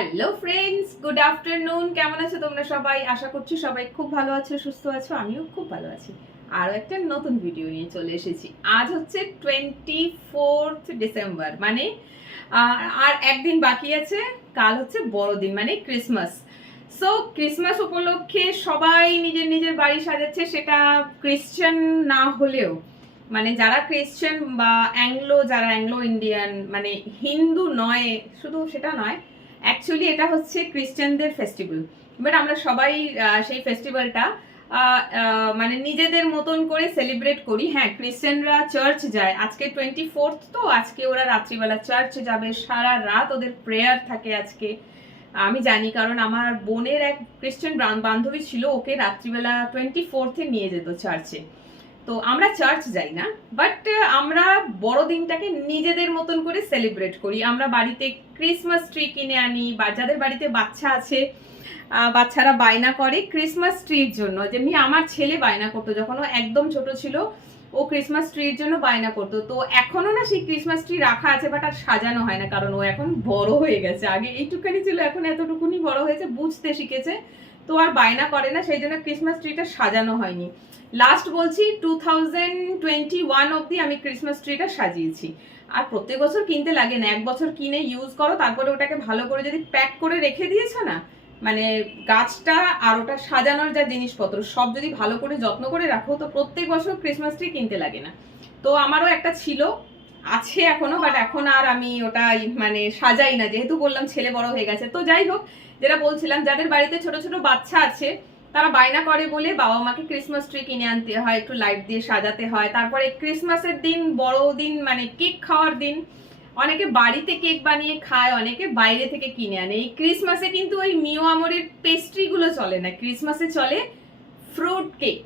Hello friends good afternoon কেমন আছো তোমরা সবাই? আশা করছি সবাই খুব ভালো আছো, সুস্থ আছো। আমিও খুব ভালো আছি। আরও একটা নতুন ভিডিও নিয়ে চলে এসেছি। আজ হচ্ছে টোয়েন্টি ফোর্থ ডিসেম্বর মানে আর একদিন বাকি আছে। কাল হচ্ছে বড়দিন মানে ক্রিসমাস সো ক্রিসমাস উপলক্ষে সবাই নিজের নিজের বাড়ি সাজাচ্ছে, সেটা ক্রিশ্চান না হলেও। মানে যারা ক্রিশ্চান বা অ্যাংলো যারা অ্যাংলো ইন্ডিয়ান মানে হিন্দু নয়, শুধু সেটা নয় অ্যাকচুয়ালি এটা হচ্ছে খ্রিস্টানদের ফেস্টিভ্যাল বাট আমরা সবাই সেই ফেস্টিভ্যালটা মানে নিজেদের মতন করে সেলিব্রেট করি। হ্যাঁ ক্রিশ্চানরা চার্চ যায়। আজকে টোয়েন্টি ফোর্থ তো আজকে ওরা রাত্রিবেলা চার্চ যাবে। সারা রাত ওদের প্রেয়ার থাকে আজকে। আমি জানি, কারণ আমার বোনের এক খ্রিস্টান বান্ধবী ছিল, ওকে রাত্রিবেলা টোয়েন্টি ফোর্থে নিয়ে যেত চার্চে তো আমরা চার্চ যাই না বাট আমরা বড়দিনটাকে নিজেদের মতন করে সেলিব্রেট করি। আমরা বাড়িতে ক্রিসমাস ট্রি কিনে আনি, বা যাদের বাড়িতে বাচ্চা আছে বাচ্চারা বায়না করে ক্রিসমাস ট্রির জন্য। যেমনি আমার ছেলে বায়না করতো, যখন ও একদম ছোট ছিল, ও ক্রিসমাস ট্রির জন্য বায়না করতো। তো এখনও না সেই ক্রিসমাস ট্রি রাখা আছে বাট আর সাজানো হয় না, কারণ ও এখন বড় হয়ে গেছে। আগে এইটুকানি ছিল, এখন এতটুকুনি বড় হয়েছে, বুঝতে শিখেছে। তো আর বায়না করে না, সেই জন্য ক্রিসমাস ট্রিটা সাজানো হয়নি। লাস্ট বলছি টু থাউজেন্ড টোয়েন্টি ওয়ান অব্দি আমি ক্রিসমাস ট্রিটা সাজিয়েছি। আর প্রত্যেক বছর কিনতে লাগে না, এক বছর কিনে ইউজ করো, তারপরে ওটাকে ভালো করে যদি প্যাক করে রেখে দিয়েছ না মানে গাছটা আর ওটা সাজানোর যা জিনিসপত্র, সব যদি ভালো করে যত্ন করে রাখো, তো প্রত্যেক বছর ক্রিসমাস ট্রি কিনতে লাগে না। তো আমারও একটা ছিল, আছে এখনও বাট এখন আর আমি ওটা মানে সাজাই না, যেহেতু বললাম ছেলে বড় হয়ে গেছে। তো যাই হোক যেটা বলছিলাম, যাদের বাড়িতে ছোট ছোট বাচ্চা আছে, তারা বায়না করে বলে বাবা মাকে ক্রিসমাস ট্রি কিনে আনতে হয়, একটু লাইট দিয়ে সাজাতে হয়। তারপরে ক্রিসমাসের দিন, বড় দিন মানে কেক খাওয়ার দিন, অনেকে বাড়িতে কেক বানিয়ে খায়, অনেকে বাইরে থেকে কিনে আনে। এই ক্রিসমাসে কিন্তু ওই মিও আমরের পেস্ট্রিগুলো চলে না। ক্রিসমাসে চলে ফ্রুট কেক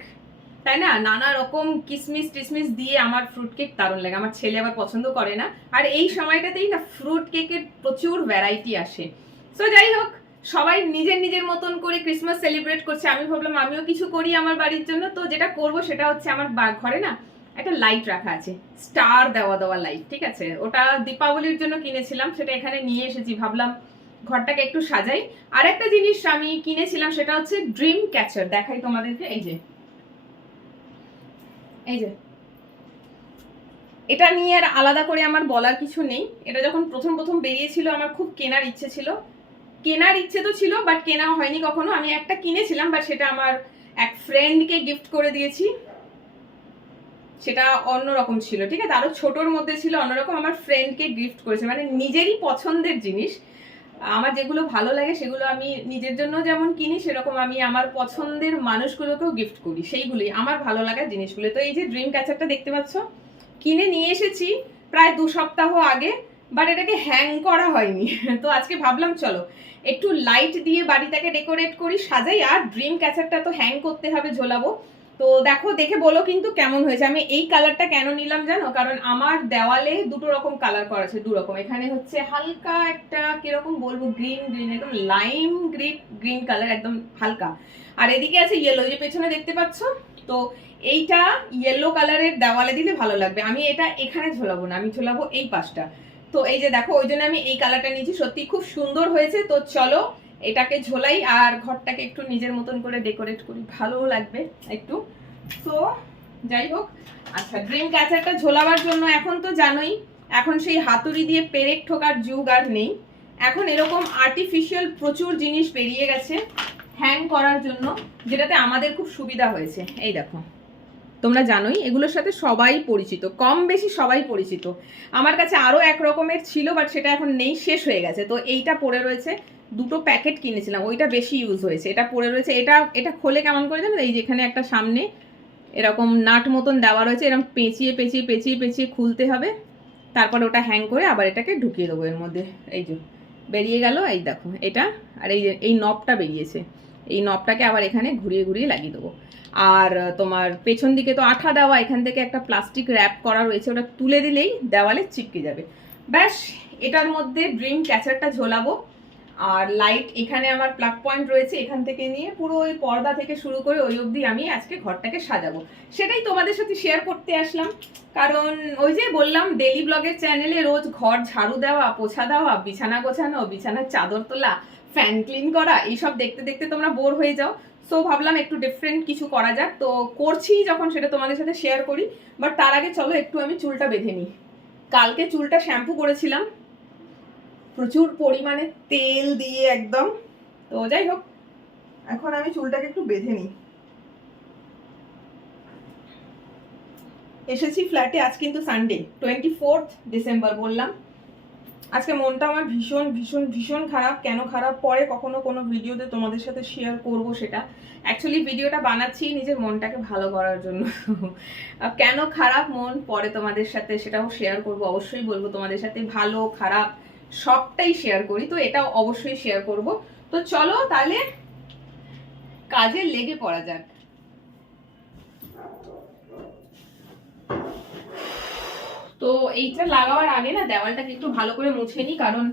তাই না? নানা রকম কিসমিস টিসমিস দিয়ে আমার ফ্রুট কেক দারুণ লাগে। আমার ছেলে আবার পছন্দ করে না। আর এই সময়টাতেই না ফ্রুট কেকের প্রচুর ভ্যারাইটি আসে। সো যাই হোক সবাই নিজের নিজের মতন করে ক্রিসমাস সেলিব্রেট করছে। আমি ভাবলাম, আমিও কিছু করি আমার বাড়ির জন্য। তো যেটা করব সেটা হচ্ছে আমার ঘরে না একটা লাইট রাখা আছে। স্টার দেওয়া দেওয়া লাইট ঠিক আছে? ওটা দীপাবলির জন্য কিনেছিলাম, সেটা এখানে নিয়ে এসেছি। ভাবলাম ঘরটাকে একটু সাজাই। আর একটা জিনিস আমি কিনেছিলাম, সেটা হচ্ছে ড্রিম ক্যাচার দেখাই তোমাদেরকে, এই যে। এই যে। এটা নিয়ে আর আলাদা করে আমার বলার কিছু নেই। এটা যখন প্রথম প্রথম বেরিয়েছিল, আমার খুব কেনার ইচ্ছে ছিল। কেনার ইচ্ছে তো ছিল বাট কেনা হয়নি কখনো। আমি একটা কিনেছিলাম বাট সেটা আমার এক ফ্রেন্ডকে গিফট করে দিয়েছি। সেটা অন্যরকম ছিল, ঠিক আছে? আরও ছোটোর মধ্যে ছিল, অন্যরকম আমার ফ্রেন্ডকে গিফট করেছে। মানে নিজেরই পছন্দের জিনিস। আমার যেগুলো ভালো লাগে, সেগুলো আমি নিজের জন্য যেমন কিনি, সেরকম আমি আমার পছন্দের মানুষগুলোকেও গিফট করি। সেইগুলোই, আমার ভালো লাগার জিনিসগুলো। তো এই যে ড্রিম ক্যাচারটা দেখতে পাচ্ছ, কিনে নিয়ে এসেছি প্রায় দু সপ্তাহ আগে। বাট এটাকে হ্যাং করা হয়নি। তো আজকে ভাবলাম, চলো, একটু লাইট দিয়ে বাড়িটাকে ডেকোরেট করি, সাজাই, আর ড্রিম ক্যাচারটা তো হ্যাং করতে হবে, ঝোলাবো। তো দেখো, দেখে বলো কিন্তু কেমন হয়েছে। আমি এই কালারটা কেন নিলাম জানো? কারণ আমার দেওয়ালে দুটো রকম কালার করা আছে দু রকম এখানে হচ্ছে হালকা একটা, কীরকম বলব গ্রিন গ্রিন একদম লাইম গ্রিন গ্রিন কালার একদম হালকা। আর এদিকে আছে ইয়েলো যে পেছনে দেখতে পাচ্ছ? তো এইটা ইয়েলো কালারের দেওয়ালে দিলে ভালো লাগবে। আমি এটা এখানে ঝোলাবো না, আমি ঝোলাবো এই পাশটা। তো এই যে দেখো, ওই জন্য আমি এই কালারটা নিয়েছি। সত্যি খুব সুন্দর হয়েছে। তো চলো, এটাকে ঝোলাই আর ঘরটাকে একটু নিজের মতন করে ডেকোরেট করি। ভালো লাগবে একটু। তো যাই হোক আচ্ছা ড্রিম ক্যাচারটা ঝোলাবার জন্য এখন তো জানোই, এখন সেই হাতুড়ি দিয়ে পেরেক ঠোকার যুগ আর নেই। এখন এরকম আর্টিফিশিয়াল প্রচুর জিনিস বেরিয়ে গেছে হ্যাং করার জন্য, যেটাতে আমাদের খুব সুবিধা হয়েছে। এই দেখো। তোমরা জানোই, এগুলোর সাথে সবাই পরিচিত, কম বেশি সবাই পরিচিত। আমার কাছে আরও এক রকমের ছিল বাট সেটা এখন নেই, শেষ হয়ে গেছে। তো এইটা পড়ে রয়েছে, দুটো প্যাকেট কিনেছিলাম, ওইটা বেশি ইউজ হয়েছে। এটা পড়ে রয়েছে, এটা এটা খোলে কেমন করে জানো? এই যেখানে একটা সামনে এরকম নাট মতন দেওয়া রয়েছে এরকম পেঁচিয়ে পেঁচিয়ে পেঁচিয়ে পেঁচিয়ে খুলতে হবে। তারপরে ওটা হ্যাং করে আবার এটাকে ঢুকিয়ে দেবো এর মধ্যে। এই যে, বেরিয়ে গেল, এই দেখো, এটা, আর এই এই নবটা বেরিয়েছে। এই নবটাকে আবার এখানে ঘুরিয়ে ঘুরিয়ে লাগিয়ে দেবো। আর তোমার পেছন দিকে তো আঠা দেওয়া, এখান থেকে একটা প্লাস্টিক র্যাপ করা রয়েছে, ওটা তুলে দিলেই দেওয়ালে চিপকে যাবে। ব্যাস, এটার মধ্যে ড্রিম ক্যাচারটা ঝোলাবো। আর লাইট এখানে আমার প্লাগ পয়েন্ট রয়েছে এখান থেকে নিয়ে পুরো ওই পর্দা থেকে শুরু করে ওই অবধি আমি আজকে ঘরটাকে সাজাবো। সেটাই তোমাদের সাথে শেয়ার করতে আসলাম। কারণ ওই যে বললাম ডেলি ব্লগের চ্যানেলে রোজ ঘর ঝাড়ু দেওয়া, পোছা দেওয়া, বিছানা গোছানো, বিছানার চাদর তোলা ফ্যান ক্লিন করা, এইসব দেখতে দেখতে তোমরা বোর হয়ে যাও। সো ভাবলাম একটু ডিফারেন্ট কিছু করা যাক। তো করছি যখন সেটা তোমাদের সাথে শেয়ার করি। বাট তার আগে চলো একটু আমি চুলটা বেঁধে নিই। কালকে চুলটা শ্যাম্পু করেছিলাম। প্রচুর পরিমাণে তেল দিয়ে একদম। তো যাই হোক, এখন আমি চুলটাকে একটু বেঁধে নিই। এসেছি ফ্ল্যাটে, আজ কিন্তু সানডে টোয়েন্টি ফোর্থ ডিসেম্বর বললাম। আজকে মনটা আমার ভীষণ ভীষণ ভীষণ খারাপ। কেন খারাপ? পরে কখনো কোনো ভিডিওতে তোমাদের সাথে শেয়ার করব সেটা। অ্যাকচুয়ালি ভিডিওটা বানাচ্ছি নিজের মনটাকে ভালো করার জন্য। কেন খারাপ মন? পরে তোমাদের সাথে সেটাও শেয়ার করব। অবশ্যই বলব তোমাদের সাথে ভালো, খারাপ সবটাই শেয়ার করি, তো এটা অবশ্যই শেয়ার করব। তো চলো তাহলে কাজে লেগে পড়া যাক। তো এইটা লাগাবার আগে না দেওয়ালটাকে একটু ভালো করে মুছে নিই কারণ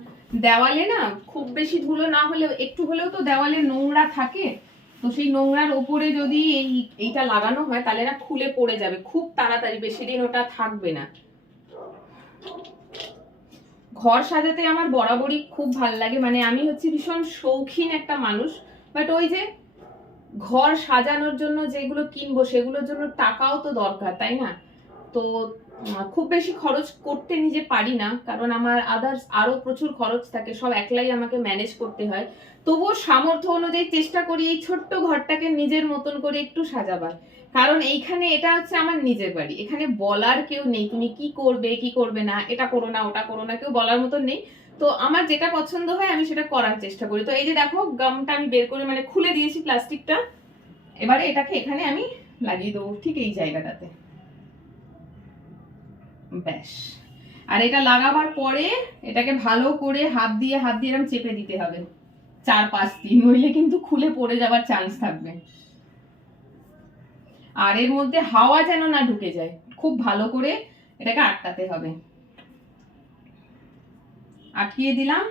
দেওয়ালে না খুব বেশি ধুলো না হলেও, একটু হলেও তো দেওয়ালে নোংরা থাকে। তো সেই নোংরার ওপরে যদি এই, এইটা লাগানো হয়, তাহলে না খুলে পড়ে যাবে। খুব তাড়াতাড়ি, বেশি দিন ওটা থাকবে না। ঘর সাজাতে আমার বরাবরই খুব ভালো লাগে। মানে আমি হচ্ছে ভীষণ শৌখিন একটা মানুষ। বাট ওই যে ঘর সাজানোর জন্য যেগুলো কিনবো, সেগুলোর জন্য টাকাও তো দরকার, তাই না? তো খুব বেশি খরচ করতে নিজে পারি না, কারণ আমার আদার্স আরও প্রচুর খরচ থাকে, সব একলাই আমাকে ম্যানেজ করতে হয়। তবুও সামর্থ্য অনুযায়ী চেষ্টা করি এই ছোট্ট ঘরটাকে নিজের মতন করে একটু সাজাবার। কারণ এইখানে এটা হচ্ছে আমার নিজের বাড়ি। এখানে বলার কেউ নেই, তুমি কি করবে কি করবে না, এটা করো না, ওটা করো না, কেউ বলার মতন নেই। তো আমার যেটা পছন্দ হয় আমি সেটা করার চেষ্টা করি। তো এই যে দেখো, গামটা আমি বের করে মানে খুলে দিয়েছি প্লাস্টিকটা। এবারে এটাকে এখানে আমি লাগিয়ে দেবো ঠিক এই জায়গাটাতে। ব্যাস। আর এটা লাগাবার পরে এটাকে ভালো করে হাত দিয়ে হাত দিয়ে এরকম চেপে দিতে হবে। চার পাঁচ দিন, নইলে কিন্তু খুলে পড়ে যাবার চান্স থাকবে। আর এর মধ্যে হাওয়া যেন না ঢুকে যায়, খুব ভালো করে এটাকে আটকাতে হবে। আটকিয়ে দিলাম,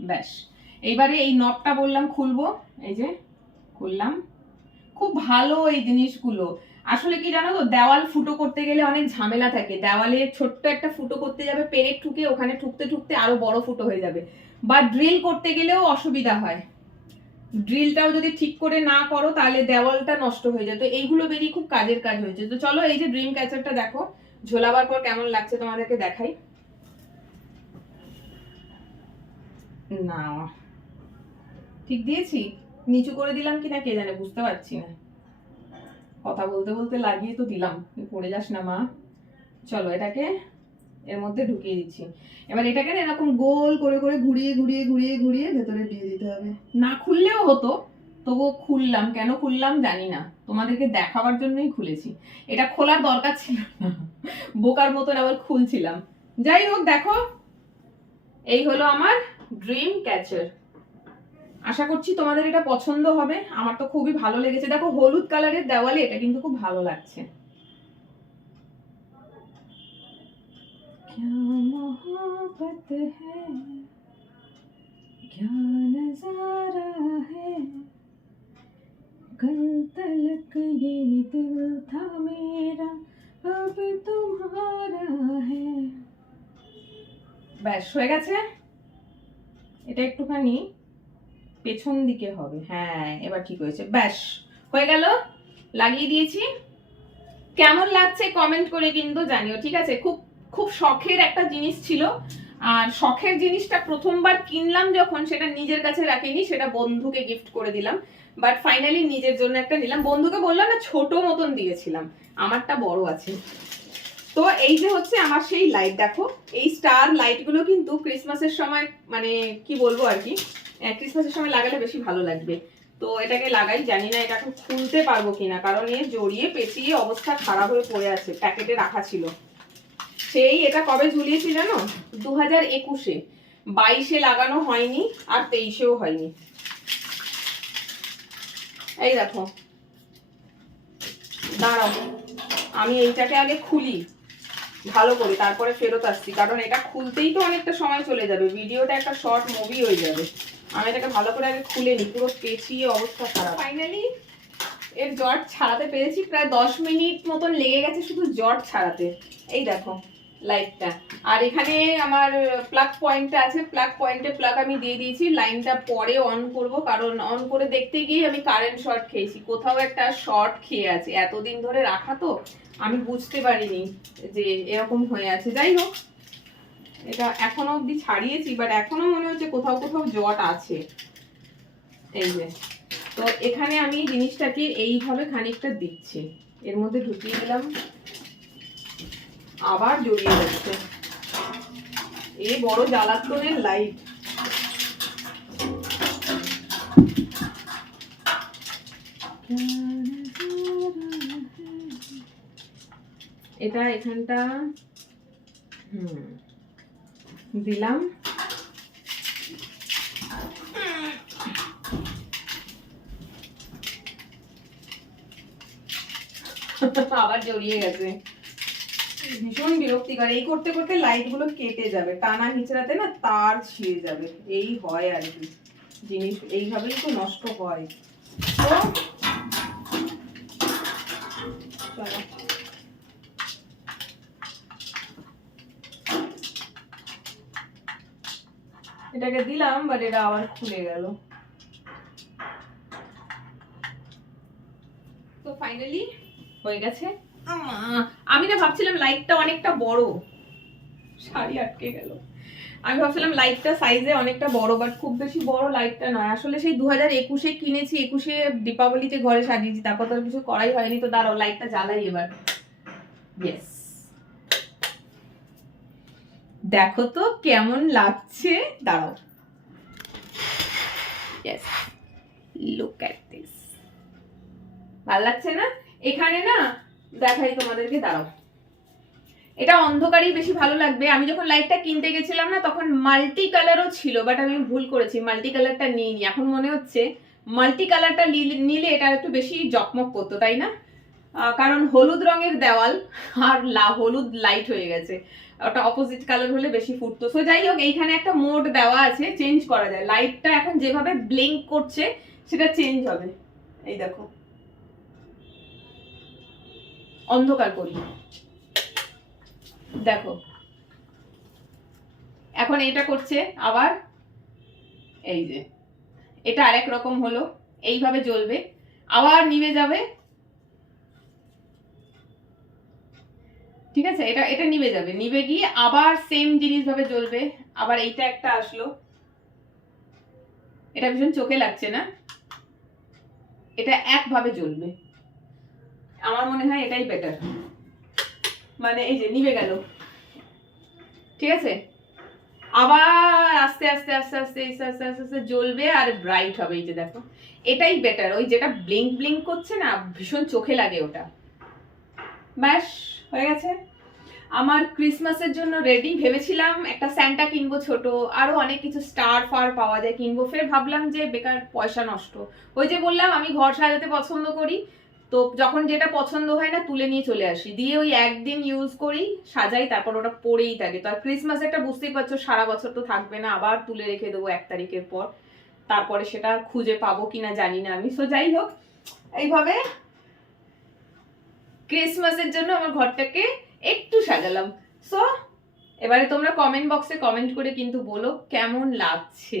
ব্যাস। এইবারে এই নবটা বললাম খুলবো, এই যে খুললাম। খুব ভালো এই জিনিসগুলো। আসলে কি জানো তো, দেওয়াল ফুটো করতে গেলে অনেক ঝামেলা থাকে। দেওয়ালে ছোট্ট একটা ফুটো করতে যাবে, পেরেক ঠুকে ওখানে ঠুকতে ঠুকতে আরও বড় ফুটো হয়ে যাবে। বা ড্রিল করতে গেলেও অসুবিধা হয়। ড্রিলটাও যদি ঠিক করে না করো, তাহলে দেওয়ালটা নষ্ট হয়ে যায়। তো এইগুলো বেরিয়ে খুব কাজের কাজ হয়েছে। তো চলো, এই যে ড্রিম ক্যাচারটা দেখো, ঝোলাবার পর কেমন লাগছে তোমাদেরকে দেখাই। না, ঠিক দিয়েছি? নিচু করে দিলাম কিনা কে জানে, বুঝতে পারছি না। কথা বলতে বলতে লাগিয়ে তো দিলাম। পড়ে যাস না মা। চলো, এটাকে এর মধ্যে ঢুকিয়ে দিচ্ছি। এবার এটাকে না এরকম গোল করে করে ঘুরিয়ে ঘুরিয়ে ঘুরিয়ে ঘুরিয়ে ভেতরে দিয়ে দিতে হবে। না খুললেও হতো, তবুও খুললাম। কেন খুললাম জানি না। তোমাদেরকে দেখাবার জন্যই খুলেছি। এটা খোলার দরকার ছিল না। বোকার মতন আবার খুলছিলাম। যাই হোক, দেখো, এই হলো আমার ড্রিম ক্যাচার আশা করছি তোমাদের এটা পছন্দ হবে। আমার তো খুবই ভালো লেগেছে। দেখো, হলুদ কালারের দেওয়ালে এটা কিন্তু খুব ভালো লাগছে। क्या मोहब्बत है क्या नजारा है कल तलक ये दिल था मेरा अब तुम्हारा है ব্যাস হয়ে গেছে এটা একটুখানি পেছন দিকে হবে হ্যাঁ এবার ঠিক হয়েছে ব্যাস হয়ে গেল লাগিয়ে দিয়েছি কেমন লাগছে কমেন্ট করে কিন্তু জানিও ঠিক আছে খুব খুব শখের একটা জিনিস ছিল। আর শখের জিনিসটা প্রথমবার কিনলাম যখন সেটা নিজের কাছে রাখিনি, সেটা বন্ধুকে গিফট করে দিলাম। বাট ফাইনালি নিজের জন্য একটা নিলাম। বন্ধুকে বললাম, না, ছোট মতন দিয়েছিলাম। আমারটা বড় আছে। তো এই যে হচ্ছে আমার সেই লাইট দেখো, এই স্টার লাইটগুলো কিন্তু ক্রিসমাসের সময় মানে কি বলব আর কি ক্রিসমাসের সময় লাগালে বেশি ভালো লাগবে। তো এটাকে লাগাই, জানি না এটা এখন খুলতে পারব কিনা, কারণ এ জড়িয়ে পেঁচিয়ে অবস্থা খারাপ হয়ে পড়ে আছে, প্যাকেটে রাখা ছিল। সেই এটা কবে ঝুলিয়েছি জানো? দু হাজার একুশে। বাইশে লাগানো হয়নি আর তেইশেও হয়নি। এই দেখো। দাঁড়াও। আমি এইটাকে আগে খুলি। ভালো করে তারপরে ফেরত আসছি। কারণ এটা খুলতেই তো অনেকটা সময় চলে যাবে। ভিডিওটা একটা শর্ট মুভি হয়ে যাবে। আমি এটাকে ভালো করে আগে খুলে নিই পুরো পেঁচিয়ে অবস্থা খারাপ। ফাইনালি এর জট ছাড়াতে পেরেছি, প্রায় দশ মিনিট মতন লেগে গেছে শুধু জট ছাড়াতে। এই দেখো লাইটটা আর এখানে আমার প্লাগ পয়েন্টটা আছে প্লাগ পয়েন্টে প্লাগ আমি দিয়ে দিয়েছি লাইনটা পরে অন করব, কারণ অন করে দেখতে গিয়ে আমি কারেন্ট শর্ট খেয়েছি। কোথাও একটা শর্ট খেয়ে আছে, এতদিন ধরে রাখা তো, আমি বুঝতে পারিনি যে এরকম হয়ে আছে। যাই হোক, এটা এখনও অবধি ছাড়িয়েছি বাট এখনও মনে হচ্ছে কোথাও কোথাও জট আছে। এই যে তো এখানে আমি জিনিসটাকে এইভাবে খানিকটা দিচ্ছি। এর মধ্যে ঢুকিয়ে দিলাম। আবার জড়িয়ে যাচ্ছে এ বড় জ্বালাতনের লাইট। এটা এখানটা, হুম, দিলাম। আবার জড়িয়ে গেছে। ভীষণ বিরক্তিকর এই করতে করতে লাইটগুলো কেটে যাবে। টানা না তার ছিঁড়ে যাবে। এই হয় আর কি। জিনিস এইভাবেই তো নষ্ট হয়। এটাকে দিলাম বাট এটা আবার খুলে গেল। তো ফাইনালি হয়ে গেছে? আমি না ভাবছিলাম লাইটটা অনেকটা বড়। শাড়ি আটকে গেল। আমি ভাবছিলাম লাইটটা সাইজে অনেকটা বড় বাট খুব বেশি বড় লাইটটা নয়। আসলে সেই দু হাজার একুশে কিনেছি, একুশে দীপাবলিতে ঘরে সাজিয়েছি, তারপর তো কিছু করাই হয়নি, তো দাঁড়াও লাইটটা জ্বালাই এবার। ইয়েস দেখো তো কেমন লাগছে। দাঁড়াও। ইয়েস লুক অ্যাট দিস ভালো লাগছে না? এখানে না, দেখাই তোমাদেরকে, দাঁড়াও। এটা অন্ধকারই বেশি ভালো লাগবে। আমি যখন লাইটটা কিনতে গেছিলাম না, তখন মাল্টি কালারও ছিল বাট আমি ভুল করেছি মাল্টি কালারটা নিইনি। এখন মনে হচ্ছে মাল্টি কালারটা নিলে এটা একটু বেশি জকমক করতো, তাই না? কারণ হলুদ রঙের দেওয়াল আর লা, হলুদ লাইট হয়ে গেছে। ওটা অপোজিট কালার হলে বেশি ফুটতো। সো যাই হোক, এইখানে একটা মোড দেওয়া আছে চেঞ্জ করা যায়। লাইটটা এখন যেভাবে ব্লিঙ্ক করছে, সেটা চেঞ্জ হবে। এই দেখো। অন্ধকার করি। দেখো। এখন এটা করছে, আবার এই যে। এটা আরেক রকম হলো, এইভাবে জ্বলবে, আবার নিভে যাবে। ঠিক আছে? এটা এটা নিভে যাবে। নিভে গিয়ে আবার সেম জিনিস ভাবে জ্বলবে। আবার এইটা একটা আসলো। এটা ভীষণ চোখে লাগছে না? এটা একভাবে জ্বলবে। আমার মনে হয় এটাই বেটার মানে এই যে নিভে গেল। ঠিক আছে? আবার আস্তে আস্তে আস্তে আস্তে আস্তে আস্তে আস্তে জ্বলবে আর ব্রাইট হবে, এই যে দেখো। এটাই বেটার ওই যেটা ব্লিঙ্ক ব্লিঙ্ক করছে না, ভীষণ চোখে লাগে ওটা। ব্যাস, হয়ে গেছে। আমার ক্রিসমাসের জন্য রেডি ভেবেছিলাম একটা স্যান্টা কিনবো ছোট, আরও অনেক কিছু স্টার ফার পাওয়া যায় কিনবো। ফের ভাবলাম যে বেকার পয়সা নষ্ট। ওই যে বললাম, আমি ঘর সাজাতে পছন্দ করি তো যখন যেটা পছন্দ হয় না, তুলে নিয়ে চলে আসি। দিয়ে ওই একদিন ইউজ করি, সাজাই, তারপর ওটা পরেই থাকে। তো আর ক্রিসমাস একটা বুঝতেই পারছ, সারা বছর তো থাকবে না, আবার তুলে রেখে দেবো এক তারিখের পর। তারপরে সেটা খুঁজে পাবো কিনা জানি না আমি। সো যাই হোক, এইভাবে ক্রিসমাসের জন্য আমার ঘরটাকে একটু সাজালাম। সো এবারে তোমরা কমেন্ট বক্সে কমেন্ট করে কিন্তু বলো কেমন লাগছে।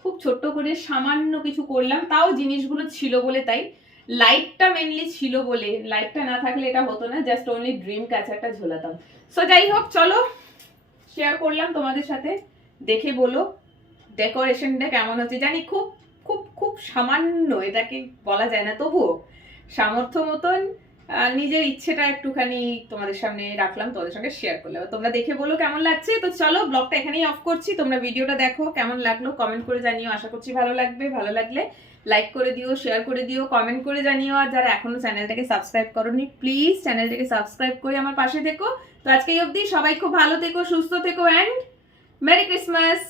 খুব ছোট্ট করে সামান্য কিছু করলাম, তাও জিনিসগুলো ছিল বলে তাই। লাইটটা মেনলি ছিল বলে লাইটটা না থাকলে এটা হতো না জাস্ট অনলি ড্রিম ক্যাচারটা ঝোলাতাম। সো যাই হোক, চলো শেয়ার করলাম তোমাদের সাথে, দেখে বলো ডেকোরেশনটা কেমন হচ্ছে? জানি খুব খুব খুব সামান্য, এটাকে বলা যায় না, তবুও সামর্থ্য মতন নিজের ইচ্ছেটা একটুখানি তোমাদের সামনে রাখলাম, তোমাদের সঙ্গে শেয়ার করলাম। তোমরা দেখে বলো কেমন লাগছে? তো চলো ব্লগটা এখানেই অফ করছি, তোমরা ভিডিওটা দেখো, কেমন লাগল কমেন্ট করে জানিও, আশা করছি ভালো লাগবে, ভালো লাগলে লাইক করে দিও শেয়ার করে দিও কমেন্ট করে জানিও। আর যারা এখনও চ্যানেলটাকে সাবস্ক্রাইব করোনি প্লিজ চ্যানেলটাকে সাবস্ক্রাইব করে আমার পাশে থেকো। তো আজকে অবধি সবাই খুব ভালো থেকো, সুস্থ থেকো অ্যান্ড মেরি ক্রিসমাস